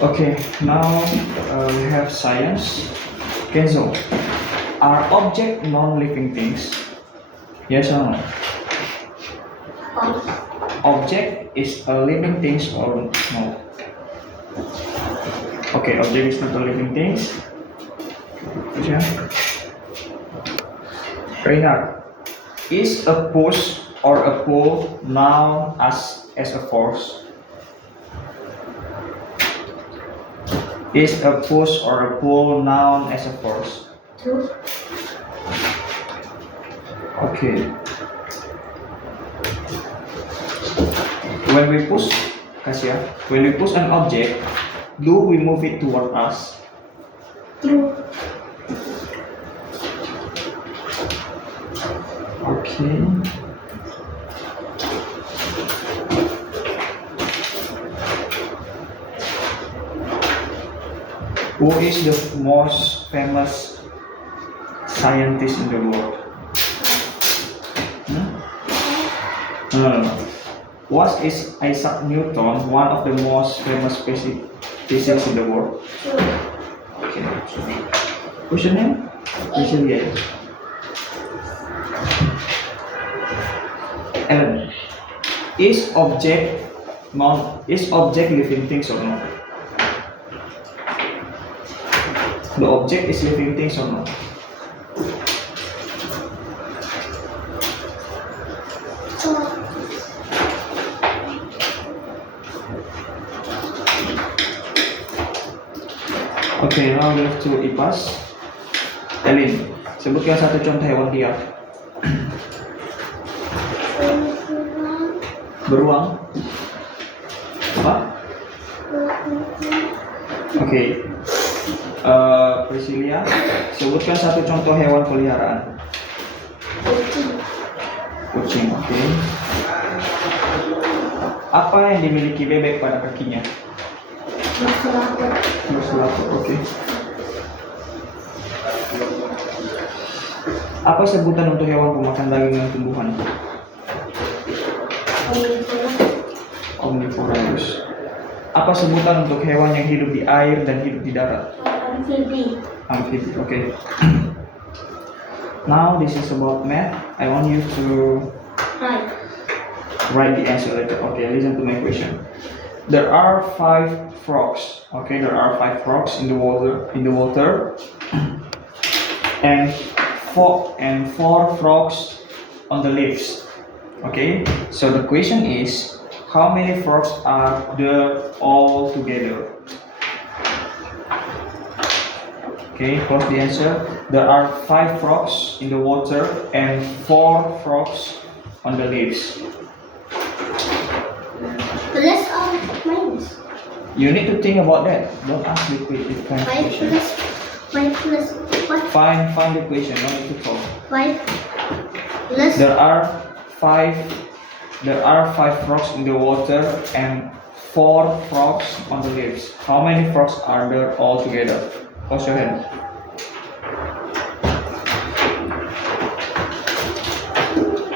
Okay, now we have science. Kenzo, are object non-living things? Yes or no? Object is a living things or no? Okay, object is not a living things. Yeah. Reinhard, is a push or a pull noun as a force? Is a push or a pull noun as a force? True. Okay. When we push, Kasia, when we push an object, do we move it toward us? True. Okay. Who is the most famous scientist in the world? No. What is Isaac Newton, one of the most famous physicists in the world? True. Okay. What's your name? Julia. Ellen. Is object living things or not? The object is living things or not? Okay, now we move to IPAS. Elin, sebutkan satu contoh hewan liar. Beruang. Apa? Oke. Priscilia, sebutkan satu contoh hewan peliharaan. Kucing, oke. Apa yang dimiliki bebek pada kakinya? Berselaput, oke. Apa sebutan untuk hewan pemakan daging dan tumbuhan? Omnivorous. Apa sebutan untuk hewan yang hidup di air dan hidup di darat? Amfibi, okay. Now this is about math. I want you to write the answer later. Okay, listen to my question. There are 5 frogs. Okay, there are 5 frogs in the water, and 4 frogs on the leaves. Okay, so the question is, how many frogs are there all together? Okay, close the answer. There are 5 frogs in the water and 4 frogs on the leaves. Plus or minus? You need to think about that. Don't ask the kind of 5 question. plus 5 plus what? Find the question. No need to talk. 5 plus There are 5 frogs in the water and 4 frogs on the leaves. How many frogs are there all together? Close your hand.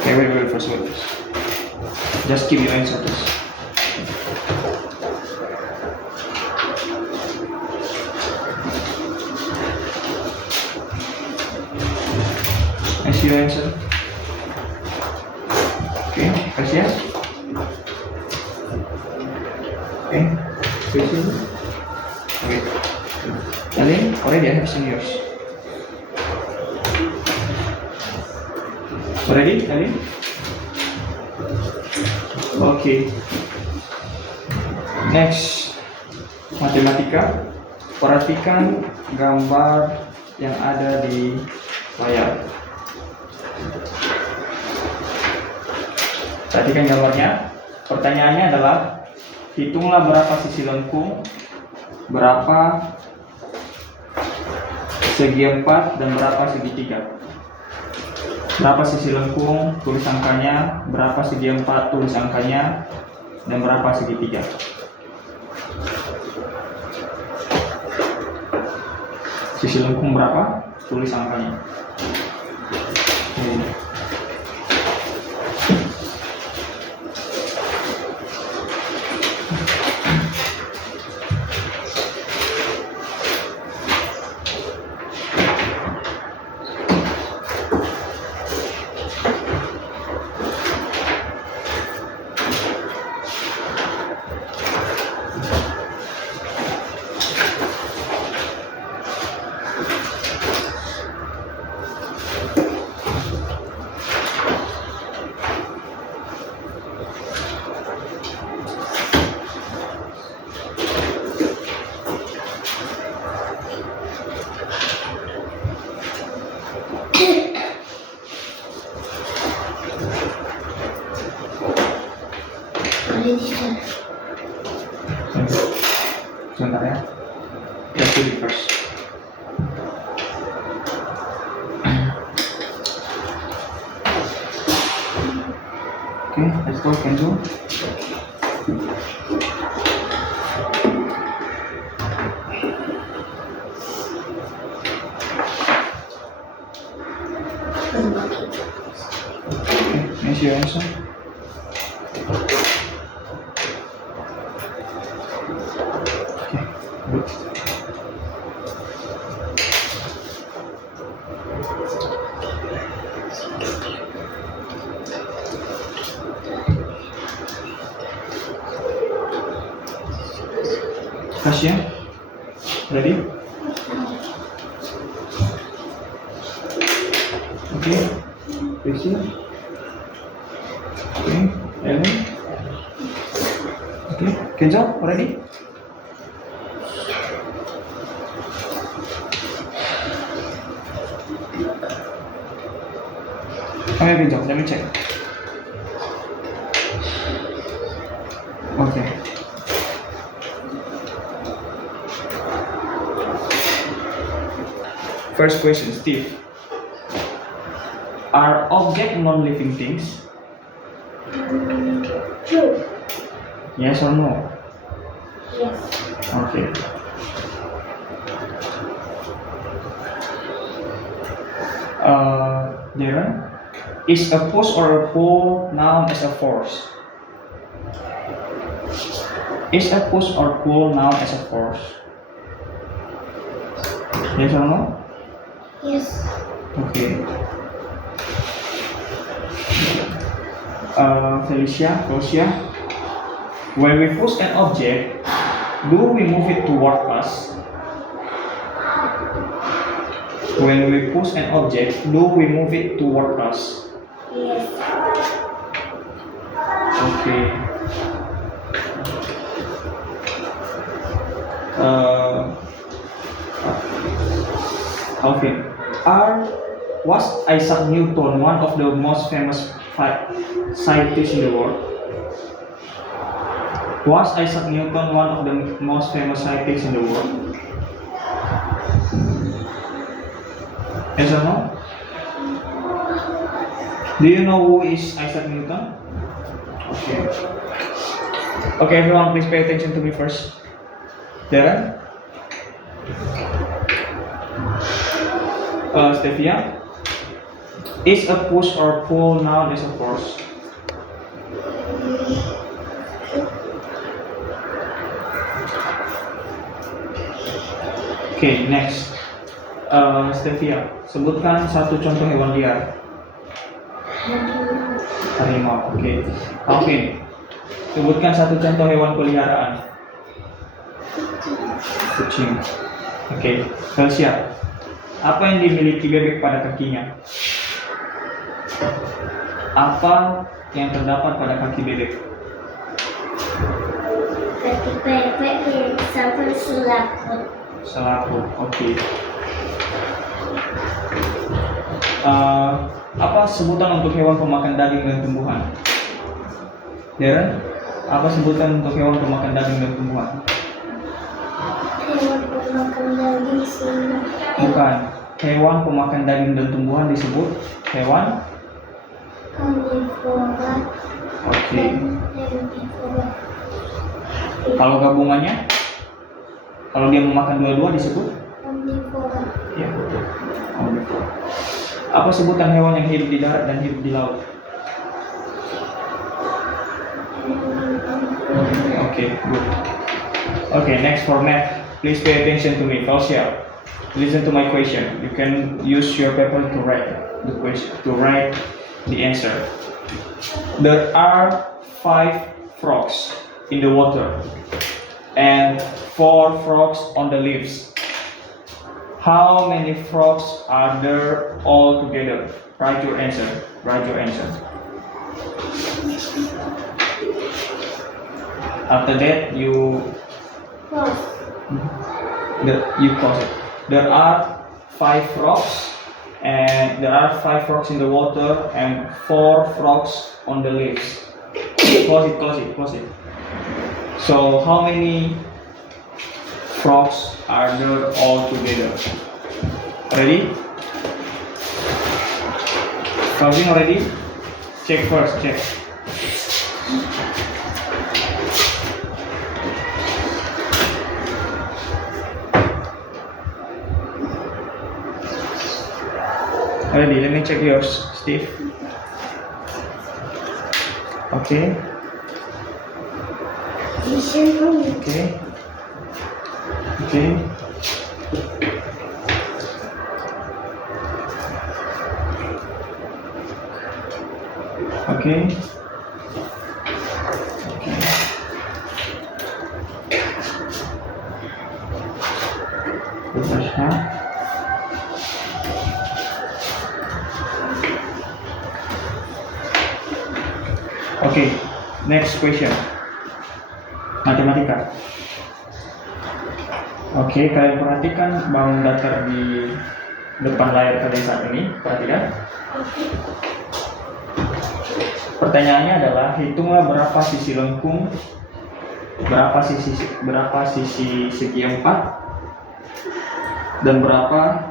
Okay, wait, first wait. Just give your answer first. I see your answer. Okay, Kasia. Okay, Kasia. Okay. Alin, already I have seen yours. Already, Alin? Okay. Next, matematika. Perhatikan gambar yang ada di layar. Perhatikan gambarnya. Pertanyaannya adalah, hitunglah berapa sisi lengkung, berapa segi 4 dan berapa segitiga. Berapa sisi lengkung, tulis angkanya, berapa segi 4, tulis angkanya, dan berapa segitiga. Sisi lengkung berapa, tulis angkanya. Sebentar ya. Just do it first. Okay, let's go Kenzo. Okay, here's your answer. Okay, good. Tasya, ready? Okay, Priscilla. Okay, Ellen. Okay, Kenzo, ready? Okay, Kenzo, let me check. Okay. First question, Steve. Are objects non-living things? True. Yes or no? Yes. Okay. Darren, is a push or a pull noun as a force? Is a push or pull noun as a force? Yes or no? Yes. Okay. Felicia, when we push an object, do we move it toward us? When we push an object, do we move it toward us? Yes. Okay. Alvin, was Isaac Newton one of the most famous scientists in the world? Was Isaac Newton one of the most famous scientists in the world? Yes or no? Do you know who is Isaac Newton? Okay. Okay, everyone, please pay attention to me first. Darren? Stevia? Is a push or pull noun as a force? Okay, next. Stevia, sebutkan satu contoh hewan liar. Harimau. Oke. Alvin, sebutkan satu contoh hewan peliharaan. Kucing. Oke. Felicia, apa yang dimiliki bebek pada kakinya? Apa yang terdapat pada kaki bebek? Kaki bebek sampai selaput. Selaput. Oke. Apa sebutan untuk hewan pemakan daging dan tumbuhan? Darren, apa sebutan untuk hewan pemakan daging dan tumbuhan? Hewan pemakan daging sini. Bukan. Hewan pemakan daging dan tumbuhan disebut hewan Karnivora. Oke. Herbivora. Kalau gabungannya, kalau dia memakan dua-dua disebut? Omnivora. Ya, betul. Omnivora. Apa sebutan hewan yang hidup di darat dan hidup di laut? Okay, good. Okay, next for math. Please pay attention to me. Fausia, listen to my question. You can use your paper to write the question, to write the answer. There are 5 frogs in the water and 4 frogs on the leaves. How many frogs are there all together? Write your answer. Write your answer. After that, you Cross. close it. There are 5 frogs, and there are 5 frogs in the water and 4 frogs on the leaves. Close it. Close it. Close it. So how many frogs are there all together? Ready? Counting already? Check first, check. Ready, let me check yours, Steve. Okay, okay, okay. Okay. Okay, next question. Matematika. Oke, kalian perhatikan bangun datar di depan layar kalian saat ini. Perhatikan. Pertanyaannya adalah hitunglah berapa sisi lengkung, berapa sisi segi 4, dan berapa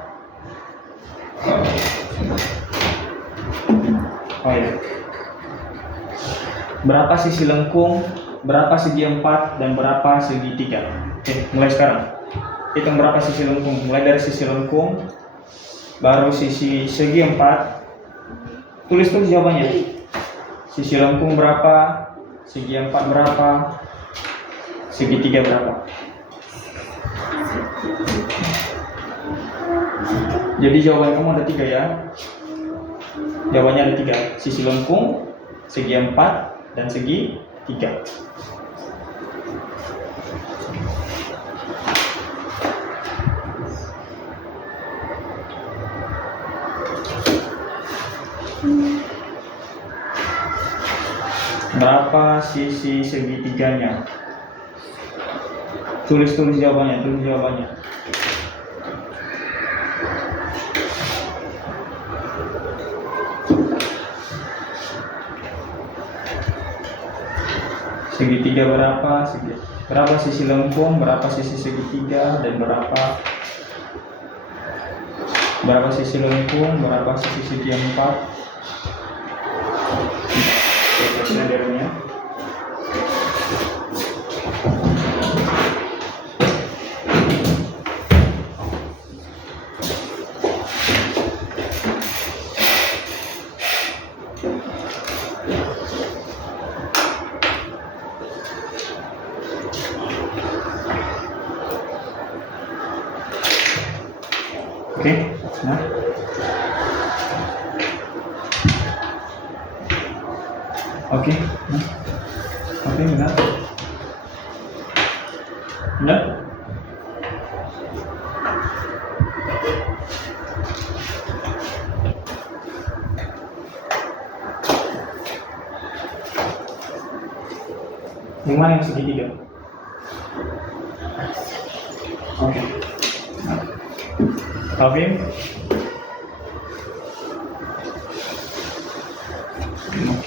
berapa sisi lengkung, berapa segi 4, dan berapa segi 3. Oke, mulai sekarang. Hitung berapa sisi lengkung, mulai dari sisi lengkung, baru sisi segi 4. Tulis jawabannya. Sisi lengkung berapa, segi 4 berapa, segi 3 berapa. Jadi jawaban kamu ada 3 ya. Jawabannya ada 3, sisi lengkung, segi 4, dan segi 3. Berapa sisi segitiganya? Tulis jawabannya, Segitiga berapa sisi lengkung, berapa sisi segitiga, dan berapa sisi lengkung, berapa sisi segi 4. Jawabannya. Oke, nah. Oke, nah. Oke, benar. Benar? Yang mana yang segitiga? Oke. Alvin? Oke.